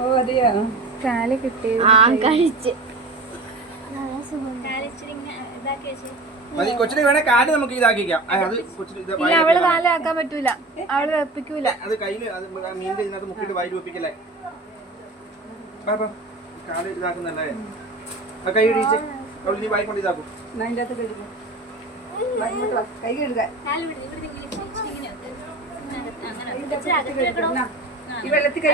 ഓ അതെയോ കാല് കിട്ടി കഴിച്ച് കൊച്ചിനെ വേണേ കാല് നമുക്ക് ഇതാക്കിക്കാം. ഇല്ല അവള് കാലാക്കാൻ പറ്റൂല, അവള് വെപ്പിക്കൂല. അത് കയ്യില് മീനിന്റെ ഇതിനകത്ത് മുക്കിട്ട് വയറ്റ് വെപ്പിക്കല്ലേ. കാല് ഇതാക്കുന്നല്ലേ കൈ ഇടിച്ച് അവള് നീ വായിക്കൊണ്ട് ഇതാക്കും. അതിൻ്റെ അകത്ത് കഴുകാം, കൈ കഴുകാൻ ഈ വെള്ളത്തിൽ കൈ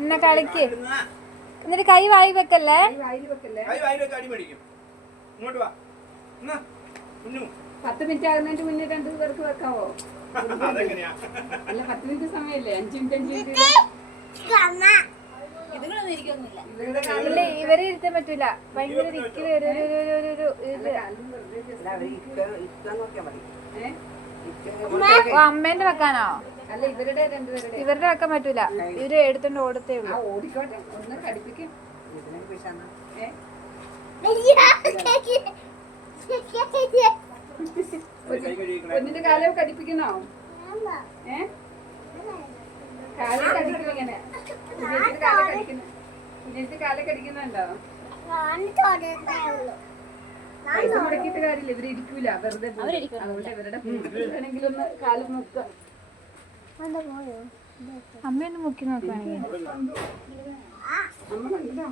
എന്നാ കളിക്ക്. എന്നിട്ട് കൈ വായി വെക്കല്ലേ. ഇങ്ങോട്ട് വാ. 10 മിനിറ്റ് ആകുന്നതിന്റെ മുന്നേ 2 പേർക്ക് വെക്കാവോ? അല്ല 10 മിനിറ്റ് സമയല്ലേ, 5 മിനിറ്റ് ഇല്ല ഇവരെ ഇരുത്താൻ പറ്റൂല, ഭയങ്കര അമ്മേന്റെ വെക്കാനോ? അല്ല ഇവരുടെ 2 പേരുടെ. ഇവരുടെ വെക്കാൻ പറ്റൂല, ഇവര് എടുത്തോണ്ട് ഓടത്തേ ഉള്ളൂ. ഓടിക്കോട്ടെ, ഒന്ന് കടിപ്പിക്കും. ഒന്നിന്റെ കാലം കടിപ്പിക്കണോ? കാലം കടിക്കും ഇങ്ങനെ. കാലം കടിക്കുന്നുണ്ടോ? പൈസ മുടക്കിയിട്ട് കാര്യമില്ല, ഇവര് ഇരിക്കൂല, വെറുതെ അതുകൊണ്ട് ഇവരുടെ ആണെങ്കിലും ഒന്ന് കാലം നോക്കുക. അമ്മയൊന്ന് മുക്കി നോക്കുകയാണെങ്കിൽ ഉണ്ടോ?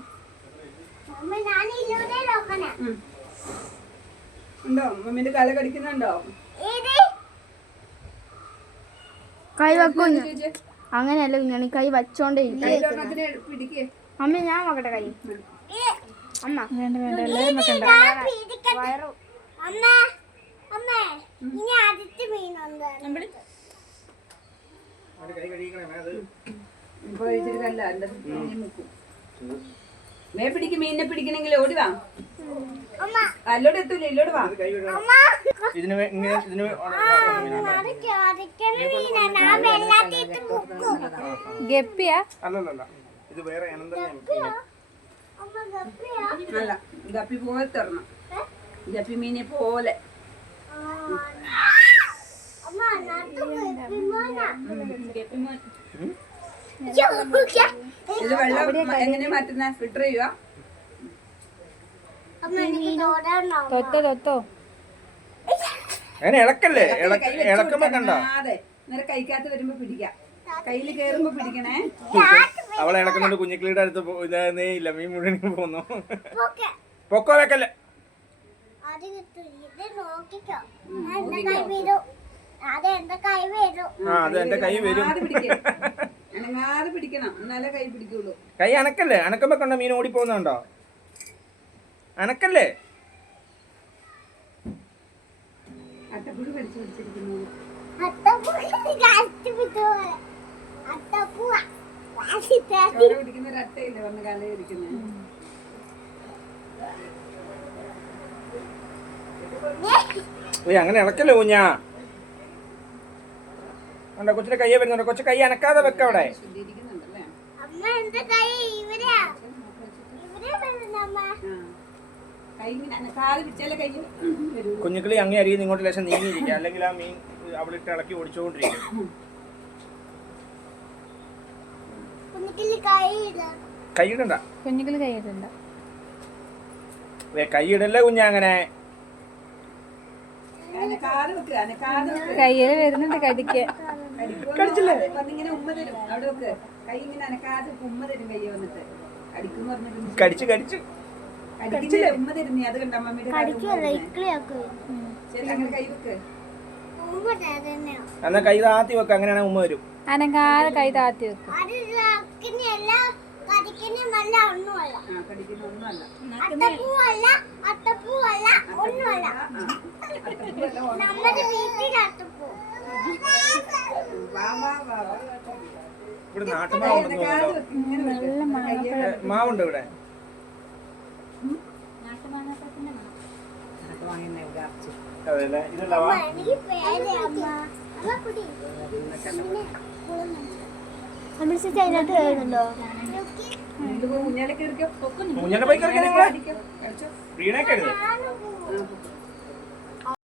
മമ്മിന്റെ കാല കടിക്കുന്നുണ്ടോ? കൈ വെക്കും അങ്ങനെയല്ല, ഞാൻ കൈ വച്ചോണ്ടേ പിടിക്കേ. അമ്മ ഞാൻ നോക്കട്ടെ കൈ. അമ്മ വേണ്ട വേണ്ട എല്ലാവരും വെക്കണ്ട. മേ പിടിക്കും, മീനിനെ പിടിക്കണമെങ്കിൽ ഓടിവാ. അല്ലോട് എത്തൂല, ഇല്ലോട് വാ. ഗപ്പിയാ? അല്ലല്ല, ഇത് വേറെ അല്ല, ഗപ്പി പോലെ തരണം, ഗപ്പി മീനെ പോലെ. ഇത് വെള്ളം എങ്ങനെ മാറ്റുന്ന? ഫിൽട്ടർ ചെയ്യുക. തൊത്തോ അങ്ങനെ ഇളക്കല്ലേ, ഇളക്കുമ്പോ കണ്ടോ? അതെ, നേരെ കൈക്കകത്ത് വരുമ്പോ പിടിക്കാം, കയ്യില് കേറുമ്പോ പിടിക്കണേ. അവളെ ഇളക്കുന്നുണ്ട്. കുഞ്ഞിക്കിളിയുടെ അടുത്ത് ഇതേ ഇല്ല, മീൻ മുഴുവൻ പോന്നു. പൊക്കോ വെക്കല്ലേ. അത് എന്റെ കൈ വരും. അനങ്ങാതെ പിടിക്കണം, എന്നാലേ കൈ പിടിക്കുള്ളൂ. കൈ അനക്കല്ലേ, അനക്കുമ്പോ കണ്ടോ മീൻ ഓടിപ്പോകുന്നുണ്ടോ? അനക്കല്ലേ. അട്ടപ്പുഴ വലിച്ചു പിടിച്ചിരിക്കുന്നു. പിടിക്കുന്ന ഒരു അട്ടയില്ലേ വന്ന് കാല ഇരിക്കുന്നത്. അങ്ങനെ ഇളക്കല്ലേ കുഞ്ഞാ. കണ്ടോ കൊച്ചിന്റെ കയ്യെ വരുന്നുണ്ടോ? കൊച്ചു കൈ അനക്കാതെ വെക്ക അവിടെ. കുഞ്ഞുക്കിളി അങ്ങേ അരിയിൽ ഇങ്ങോട്ട് ലേശം നീങ്ങിയിരിക്കുക, അല്ലെങ്കിൽ ആ മീൻ അവളിട്ട് ഇളക്കി ഓടിച്ചുകൊണ്ടിരിക്കും. കൈയിടണ്ട, കുഞ്ഞുങ്ങള് കൈയിടണ്ട. കൈയിടല്ലേ കുഞ്ഞ. അങ്ങനെ കയ്യില് വരുന്നുണ്ട് കടിക്ക്. ഇങ്ങനെ ഉമ്മ തരും, അവിടെ വെക്ക്. കൈ ഇങ്ങനെ അനക്കാതെ ഉമ്മ തരും, കൈ വന്നിട്ട് കടിക്കുന്നു പറഞ്ഞിട്ട് കടിച്ചു കടിക്കില്ലേ ഉമ്മ തരുന്നേ. അത് കണ്ട മമ്മിയുടെ ശരി, അങ്ങനെ കൈ വെക്ക്. എന്നാ കൈ താത്തി വെക്ക, അങ്ങനെയാണെ ഉമ്മ വരും. അനങ്ങാതെ കൈ താത്തി വെക്കും. ഇവിടെ നാട്ടുമാവുണ്ട്, മാവുണ്ട് ഇവിടെ. അതെല്ലേ, ഇതല്ല ഊഞ്ഞാലെ പോയി കളിക്കാൻ നിങ്ങള് വീണേക്കരുത്.